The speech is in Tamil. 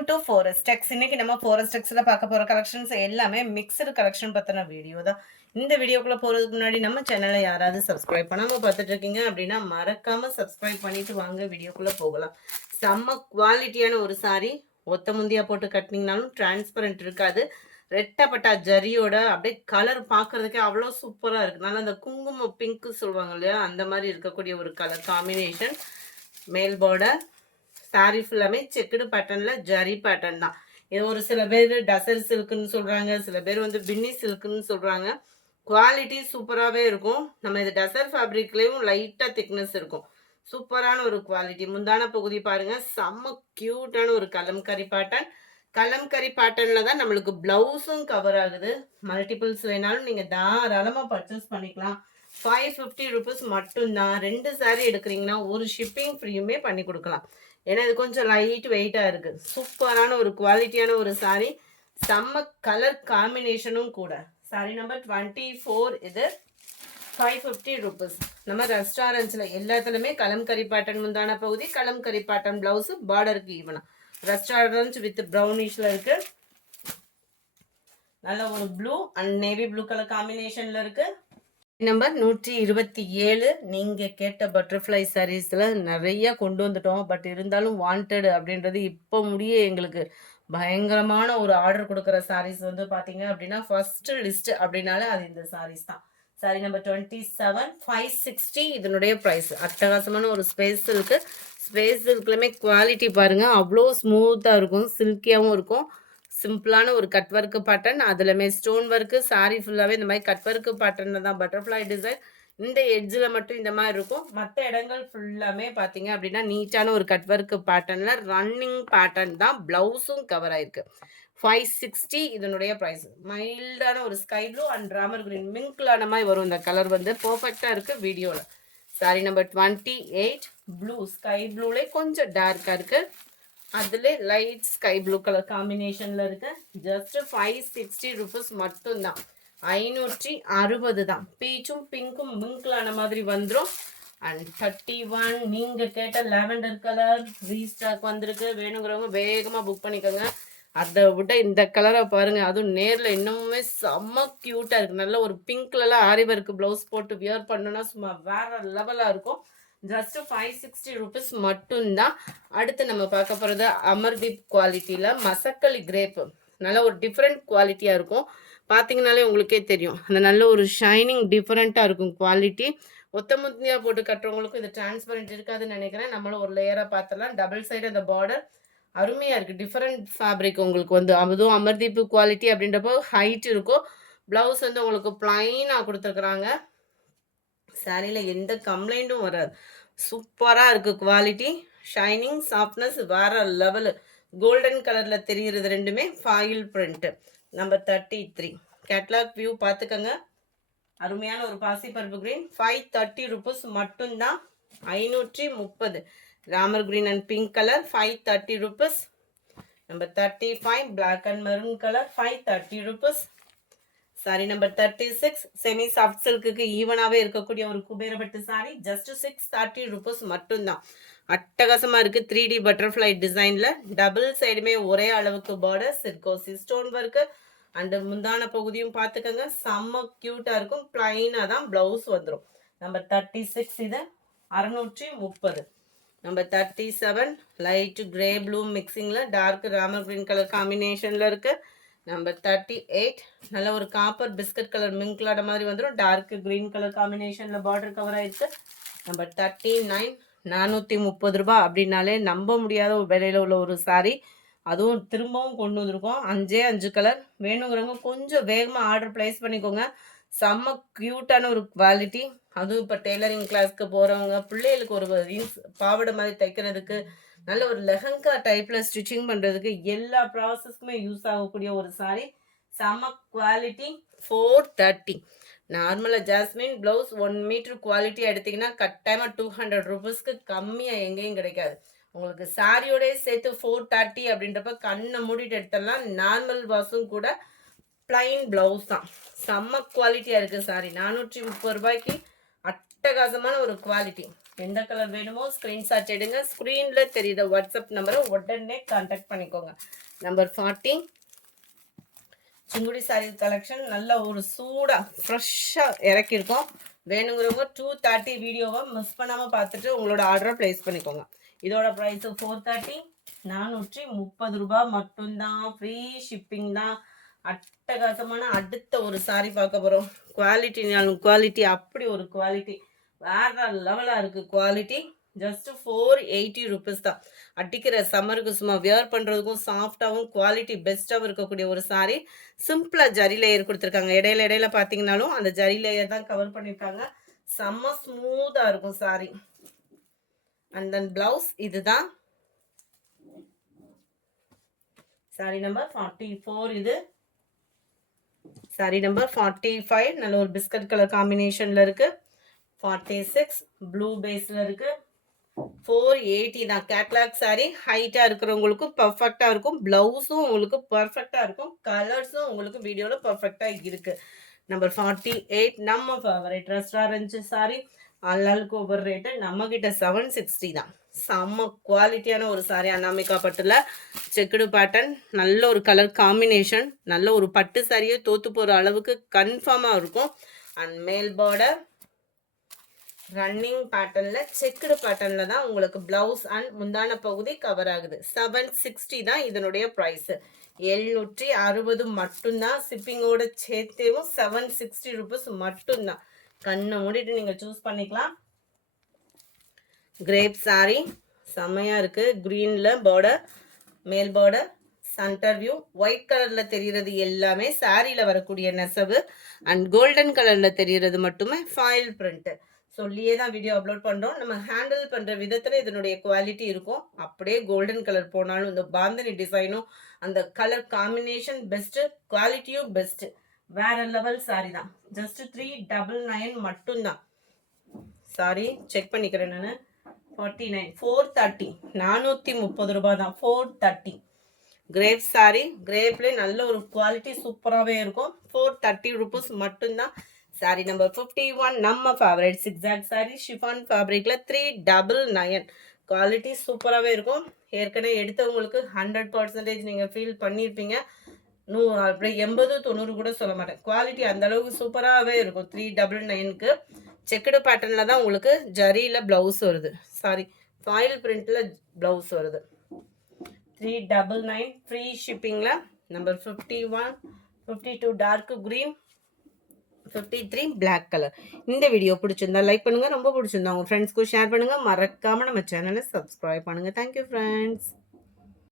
வெல்கம் டு ஃபாரஸ்ட் டெக்ஸ். இன்னைக்கு நம்ம ஃபாரஸ்ட் டெக்ஸ்ல பார்க்க போற கலெக்ஷன்ஸ் எல்லாமே மிக்சடு கலெக்ஷன் பத்தின வீடியோ தான். இந்த வீடியோக்குள்ள போறதுக்கு முன்னாடி நம்ம சேனலை யாராவது சப்ஸ்கிரைப் பண்ணாம பார்த்துட்டு இருக்கீங்க அப்படின்னா மறக்காம சப்ஸ்கிரைப் பண்ணிட்டு வாங்க வீடியோக்குள்ள போகலாம். செம்ம குவாலிட்டியான ஒரு சாரி, ஒத்த முந்தியா போட்டு கட்டினீங்கனாலும் டிரான்ஸ்பரண்ட் இருக்காது. ரெட்டப்பட்டா ஜரியோட அப்படியே கலர் பார்க்கறதுக்கே அவ்வளோ சூப்பராக இருக்கு. நல்லா அந்த குங்குமம் பிங்க் சொல்லுவாங்க இல்லையா, அந்த மாதிரி இருக்கக்கூடிய ஒரு கலர் காம்பினேஷன். மேல் பார்டர் சாரி ஃபுல்லாமே செக்குடு பேட்டர்ன்ல ஜரி பேட்டர்ன் தான். இது ஒரு சில பேர் டசர் சில்க்குன்னு சொல்றாங்க, சில பேர் வந்து பின்னி சில்க்குன்னு சொல்றாங்க. குவாலிட்டி சூப்பராகவே இருக்கும். நம்ம இது டசர் ஃபேப்ரிக்லேயும் லைட்டாக திக்னஸ் இருக்கும். சூப்பரான ஒரு குவாலிட்டி. முந்தான பகுதி பாருங்க, செம்ம கியூட்டான ஒரு கலம்கரி பேட்டர்ன். கலம்கரி பேட்டர்னில் தான் நம்மளுக்கு ப்ளவுஸும் கவர் ஆகுது. மல்டிபிள்ஸ் வேணாலும் நீங்கள் தாராளமாக பர்ச்சேஸ் பண்ணிக்கலாம். 550 ருபீஸ் மட்டும்தான். 2 சாரீ எடுக்கிறீங்கன்னா ஒரு ஷிப்பிங் ஃப்ரீயுமே பண்ணி கொடுக்கலாம். ஏன்னா இது கொஞ்சம் லைட் வெயிட்டாக இருக்குது. சூப்பரான ஒரு குவாலிட்டியான ஒரு சாரீ, செம்ம கலர் காம்பினேஷனும் கூட. சாரீ நம்பர் 24. இது 550 ருபீஸ். நம்ம ரெஸ்டாரண்ட்ஸில் எல்லாத்துலேயுமே கலம்கரி பேட்டர்ன் முந்தான பகுதி, கலம்கரி பேட்டர்ன் ப்ளவுஸு, பார்டருக்கு ஈவனா. ரெஸ்டாரண்ட்ஸ் வித் ப்ரௌனிஷில் இருக்குது. நல்ல ஒரு blue and navy blue colour காம்பினேஷனில் இருக்குது. நம்பர் 127. நீங்கள் கேட்ட பட்டர்ஃப்ளை சாரீஸில் நிறைய கொண்டு வந்துட்டோம். பட் இருந்தாலும் வாண்டட் அப்படின்றது இப்போ முடிய எங்களுக்கு பயங்கரமான ஒரு ஆர்டர் கொடுக்குற சாரீஸ் வந்து பார்த்தீங்க அப்படின்னா ஃபர்ஸ்ட் லிஸ்ட் அப்படின்னாலே அது இந்த சாரீஸ் தான். சாரி நம்பர் 27 560. இதனுடைய ப்ரைஸ். அட்டகாசமான ஒரு ஸ்பேஸ் சில்க்கு. ஸ்பேஸ் சில்க்லையுமே குவாலிட்டி பாருங்கள், அவ்வளோ ஸ்மூத்தாக இருக்கும், சில்கியாகவும் இருக்கும். சிம்பிளான ஒரு கட் ஒர்க்கு பேட்டர்ன், அதுலமே ஸ்டோன் ஒர்க்கு. சாரி ஃபுல்லாகவே இந்த மாதிரி கட் ஒர்க்கு பேட்டர்னில் தான் பட்டர்ஃப்ளை டிசைன். இந்த எட்ஜில் மட்டும் இந்த மாதிரி இருக்கும். மற்ற இடங்கள் ஃபுல்லாமே பார்த்தீங்க அப்படின்னா நீட்டான ஒரு கட் ஒர்க்கு பேட்டர்னில் ரன்னிங் பேட்டர்ன் தான். ப்ளவுஸும் கவர் ஆயிருக்கு. 560 இதனுடைய ப்ரைஸ். மைல்டான ஒரு sky blue and Ramar green மிங்க்லான மாதிரி வரும். இந்த கலர் வந்து பர்ஃபெக்டாக இருக்குது வீடியோவில். சாரி நம்பர் 28. ப்ளூ ஸ்கை ப்ளூலே கொஞ்சம் டார்க்காக இருக்குது. அதில் லைட் ஸ்கை ப்ளூ கலர் காம்பினேஷனில் இருக்கு. ஜஸ்ட் 560 ருபீஸ் மட்டும்தான். 560 தான். பீச்சும் பிங்க்கும் மிங்க்லான மாதிரி வந்துடும். அண்ட் 31. நீங்கள் கேட்ட லாவெண்டர் கலர் ரீஸ்டாக் வந்திருக்கு. வேணுங்கிறவங்க வேகமாக புக் பண்ணிக்கோங்க. அதை விட இந்த கலரை பாருங்கள், அதுவும் நேரில் இன்னமுமே செம்ம க்யூட்டாக இருக்குது. நல்ல ஒரு பிங்க்லலாம் ஆரி ஒர்க் ப்ளவுஸ் போட்டு வியர் பண்ணோன்னா சும்மா வேறு லெவலாக இருக்கும். ஜஸ்ட் 560 ருபீஸ் மட்டும்தான். அடுத்து நம்ம பார்க்க போகிறது அமர்தீப் குவாலிட்டியில் மசக்களி கிரேப்பு. நல்ல ஒரு டிஃப்ரெண்ட் குவாலிட்டியாக இருக்கும். பார்த்தீங்கனாலே உங்களுக்கே தெரியும், அந்த நல்ல ஒரு ஷைனிங் டிஃப்ரெண்ட்டாக இருக்கும் குவாலிட்டி. ஒத்த முந்தியாக போட்டு கட்டுறவங்களுக்கும் இது டிரான்ஸ்பரண்ட் இருக்காதுன்னு நினைக்கிறேன். நம்மளும் ஒரு லேயராக பார்த்துடலாம். டபுள் சைடு அந்த பார்டர் அருமையாக இருக்குது. டிஃப்ரெண்ட் ஃபேப்ரிக் உங்களுக்கு வந்து, அதுவும் அமர்தீப் குவாலிட்டி அப்படின்றப்போ ஹைட் இருக்கும். ப்ளவுஸ் வந்து உங்களுக்கு ப்ளைனாக கொடுத்துருக்குறாங்க. சாரியில் எந்த கம்ப்ளைண்ட்டும் வராது. சூப்பராக இருக்குது குவாலிட்டி. ஷைனிங் சாஃப்ட்னஸ் வேறு லெவலு. கோல்டன் கலரில் தெரிகிறது ரெண்டுமே. Foil print. Number 33. Catalogue view பார்த்துக்கோங்க. அருமையான ஒரு பாசிப்பருப்பு கிரீன். 530 ருபீஸ் மட்டும்தான். 530. Ramar green and pink colour 530 rupees. Number 35. Black and maroon colour 530 rupees. Sari number 36. Semi soft சில்க்குக்கு ஈவனாகவே இருக்கக்கூடிய ஒரு குபேரப்பட்டு சாரி. ஜஸ்ட் 630 ருபீஸ் மட்டும்தான். அட்டகாசமாக இருக்குது. 3D பட்டர்ஃப்ளை டிசைனில் டபுள் சைடுமே ஒரே அளவுக்கு பார்டர், சிர்கோசி ஸ்டோன் ஒர்க்கு அண்டு முந்தான பகுதியும் பார்த்துக்கோங்க. செம்ம க்யூட்டாக இருக்கும். ப்ளைனாக தான் ப்ளவுஸ் வந்துடும். நம்பர் 36. இது 630. நம்பர் 37. லைட் கிரே ப்ளூ மிக்சிங்கில் டார்க் ராமர் கிரீன் கலர் காம்பினேஷனில் இருக்குது. நம்பர் 38. நல்ல ஒரு காப்பர் பிஸ்கட் கலர் மிங்க்லாட மாதிரி வந்துடும். டார்க் கிரீன் கலர் காம்பினேஷனில் பார்டர் கவர் ஆயிடுச்சு. நம்பர் 39. 430 ரூபா அப்படின்னாலே நம்ப முடியாத ஒரு விலையில் உள்ள ஒரு சாரீ. அதுவும் திரும்பவும் கொண்டு வந்திருக்கோம். 5 கலர். வேணுங்கிறவங்க கொஞ்சம் வேகமாக ஆர்டர் ப்ளேஸ் பண்ணிக்கோங்க. செம்ம க்யூட்டான ஒரு குவாலிட்டி. அதுவும் இப்போ டெய்லரிங் கிளாஸ்க்கு போகிறவங்க, பிள்ளைகளுக்கு ஒரு பாவாடை மாதிரி தைக்கிறதுக்கு, நல்ல ஒரு லெஹங்கா டைப்பில் ஸ்டிச்சிங் பண்ணுறதுக்கு எல்லா ப்ராசஸ்க்குமே யூஸ் ஆகக்கூடிய ஒரு சாரீ. செம்ம குவாலிட்டி. 430. நார்மலாக ஜாஸ்மின் ப்ளவுஸ் 1 மீட்டர் குவாலிட்டி எடுத்திங்கன்னா கட்டாயமாக 200 ருபீஸ்க்கு கம்மியாக எங்கேயும் கிடைக்காது. உங்களுக்கு சாரியோடய சேர்த்து 430 அப்படின்றப்ப கண்ணை மூடிட்டு எடுத்துடலாம். நார்மல் வாஷும் கூட பிளைன் ப்ளவுஸ் தான். செம்ம குவாலிட்டியாக இருக்குது சாரி. 430 ரூபாய்க்கு அட்டகாசமான ஒரு குவாலிட்டி. எந்த கலர் வேணுமோ ஸ்க்ரீன்ஷாட் எடுங்க. ஸ்க்ரீனில் தெரியுற வாட்ஸ்அப் நம்பரை உடனே கான்டாக்ட் பண்ணிக்கோங்க. நம்பர் 40 சிங்குடி சாரீ கலெக்ஷன் நல்ல ஒரு சூடாக ஃப்ரெஷ்ஷாக இறக்கியிருக்கோம். வேணுங்கிறவங்க 2:30 வீடியோவை மிஸ் பண்ணாமல் பார்த்துட்டு உங்களோட ஆர்டரை ப்ளேஸ் பண்ணிக்கோங்க. இதோட ப்ரைஸு 430, 430 ரூபாய் மட்டும்தான். ஃப்ரீ ஷிப்பிங் தான். அட்டகாசமான அடுத்த ஒரு சாரி பார்க்க போகிறோம். குவாலிட்டி அப்படி ஒரு குவாலிட்டி வேற லெவலாக இருக்குது. குவாலிட்டி ஜஸ்ட் 480 ருபீஸ் தான். அடிக்கிற சம்மருக்கு சும்மா வியர் பண்ணுறதுக்கும் சாஃப்டாகவும் குவாலிட்டி பெஸ்ட்டாகவும் இருக்கக்கூடிய ஒரு சாரி. சிம்பிளாக ஜரி லேயர் கொடுத்துருக்காங்க. இடையில பார்த்தீங்கன்னாலும் அந்த ஜரி லேயர் தான் கவர் பண்ணியிருக்காங்க. செம்ம ஸ்மூத்தாக இருக்கும் சாரி. அண்ட் தென் பிளவுஸ் இதுதான். சாரி நம்பர் 44 இது. சாரி நம்பர் 45 நல்ல ஒரு பிஸ்கட் கலர் காம்பினேஷன்ல இருக்கு. 46 ப்ளூ பேஸ்ல இருக்கு. 480 தான். கேட்லாக் சாரி ஹைட்டா இருக்கிறவங்களுக்கு பர்ஃபெக்டா இருக்கும். பிளவுஸும் உங்களுக்கு பர்ஃபெக்டா இருக்கும். கலர்ஸும் உங்களுக்கு வீடியோல பர்ஃபெக்டா இருக்கு. நம்பர் 48 நம்ம ஃபேவரட் ரெஸ்டாரண்ட் சாரி. ஆளாளுக்கு ஒவ்வொரு ரேட்டு. நம்ம கிட்ட 760 தான். செம்ம குவாலிட்டியான ஒரு சாரி. அனாமிகா பட்டுல செக்குடு பேட்டர்ன் நல்ல ஒரு கலர் காம்பினேஷன். நல்ல ஒரு பட்டு சாரியை தோத்து போற அளவுக்கு கன்ஃபார்மா இருக்கும். அண்ட் மேல் பார்டர் ரன்னிங் பேட்டர்ன்ல செக்குடு பேட்டர்ன்ல தான் உங்களுக்கு பிளவுஸ் அண்ட் முந்தான பகுதி கவர் ஆகுது. 760 தான் இதனுடைய ப்ரைஸ். 760 மட்டும்தான். ஷிப்பிங்கோட சேர்த்தேவும் 760 ருபீஸ் மட்டும்தான். கண்ணை மூடிட்டு நீங்க சூஸ் பண்ணிக்கலாம். கிரேப் சாரி செம்மையா இருக்கு. கிரீன்ல பார்டர், மேல் பார்டர், சென்டர் வியூ ஒயிட் கலர்ல தெரிகிறது எல்லாமே சாரியில வரக்கூடிய நெசவு. அண்ட் கோல்டன் கலர்ல தெரிகிறது மட்டுமே ஃபாயில் பிரிண்ட். சொல்லியே தான் வீடியோ அப்லோட் பண்ணுறோம். நம்ம ஹேண்டில் பண்ணுற விதத்தில் இதனுடைய குவாலிட்டி இருக்கும். அப்படியே கோல்டன் கலர் போனாலும் இந்த பாந்தனி டிசைனும் அந்த கலர் காம்பினேஷன் பெஸ்ட்டு, குவாலிட்டியும் பெஸ்ட்டு. வேற லெவல் சாரி தான். ஜஸ்ட் 399 மட்டும்தான். சாரி செக் பண்ணிக்கிறேன் நான். 49 430 430 ரூபாய் தான். 430 கிரேப் சாரி. கிரேப்ல நல்ல ஒரு குவாலிட்டி சூப்பராகவே இருக்கும். 430 ருபீஸ் மட்டும்தான். சாரி நம்பர் 51 நம்ம ஃபேவரட் சிக்ஸாக் சாரி ஷிஃபான் ஃபேப்ரிக்ல 399. குவாலிட்டி சூப்பராகவே இருக்கும். ஏற்கனவே எடுத்தவங்களுக்கு 100% நீங்கள் ஃபீல் பண்ணியிருப்பீங்க. அப்படியே 80-90 கூட சொல்ல மாட்டேன். குவாலிட்டி அந்த அளவுக்கு சூப்பராகவே இருக்கும். 399க்கு செக்குடு பேட்டர்னில் தான் உங்களுக்கு ஜரியில் ப்ளவுஸ் வருது. சாரி ஃபாயில் பிரிண்டில் ப்ளவுஸ் வருது. 399 ஃப்ரீ ஷிப்பிங்கில். Number 51 52 dark green, 53 black colour. இந்த வீடியோ பிடிச்சிருந்தா லைக் பண்ணுங்க. ரொம்ப பிடிச்சிருந்தா உங்க ஃப்ரெண்ட்ஸ்க்கு ஷேர் பண்ணுங்க. மறக்காம நம்ம சேனலை சப்ஸ்கிரைப் பண்ணுங்க. Thank you friends.